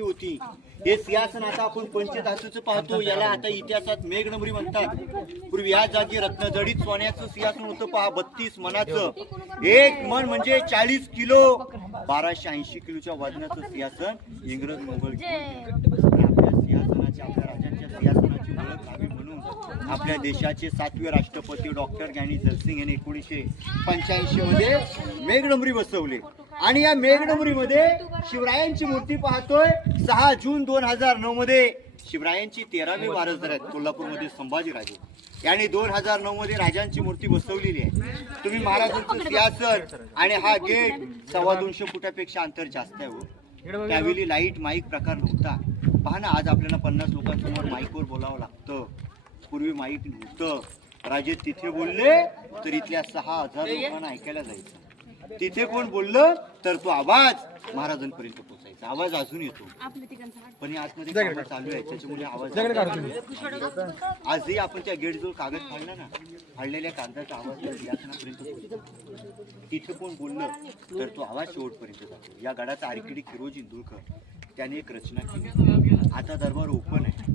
होती हे सिंहासन आता आपण पंचधातूचं पाहतो. याला आता इतिहासात मेघनगरी म्हणतात. पूर्वी या जागी रत्नजडित सोन्याचं सिंहासन होतं पहा. 32 मनाचं. एक मन म्हणजे 40 किलो. 1280 किलोच्या वजनाचं सिंहासन इंग्रज मोगल आपल्या सिंहासनाची, आपल्या राजांच्या सिंहासनाची ओळख व्हावी म्हणून आपल्या देशाचे 7वे राष्ट्रपती डॉक्टर ज्ञानी जयसिंग यांनी 1985 मध्ये मेघनगरी बसवले. आणि या मेघनगरीमध्ये शिवरायांची मूर्ती पाहतोय. 6 जून 2009 मध्ये शिवरायांची 13वी वारसदार आहेत कोल्हापूरमध्ये संभाजीराजे यांनी 2009 मध्ये राजांची मूर्ती बसवलेली आहे. तुम्ही महाराजांचं सिंहासन आणि हा गेट 225 फुटापेक्षा अंतर जास्त आहे. त्यावेळी लाईट माईक प्रकार नव्हता. पहा ना, आज आपल्याला 50 लोकांसमोर माईकवर बोलावं लागतं. पूर्वी माईक नव्हतं. राजे तिथे बोलले तर इथल्या 6000 लोकांना ऐकायला जायचं. तिथे कोण बोललं तर तो आवाज महाराजांपर्यंत पोहोचायचा. आवाज अजून येतो पण आतमध्ये कामं चालू आहे त्याच्यामुळे आवाज. आजही आपण त्या गेट जवळ कागद फाडला ना, फाडलेल्या कागदाचा आवाज सिंहासनापर्यंत पोहोचतो. तिथे कोण बोललं तर तो आवाज शेवटपर्यंत जातो. या गडाचा आरकिडी खिरोजी इंदुरकर त्याने एक रचना केली. आता दरबार ओपन आहे.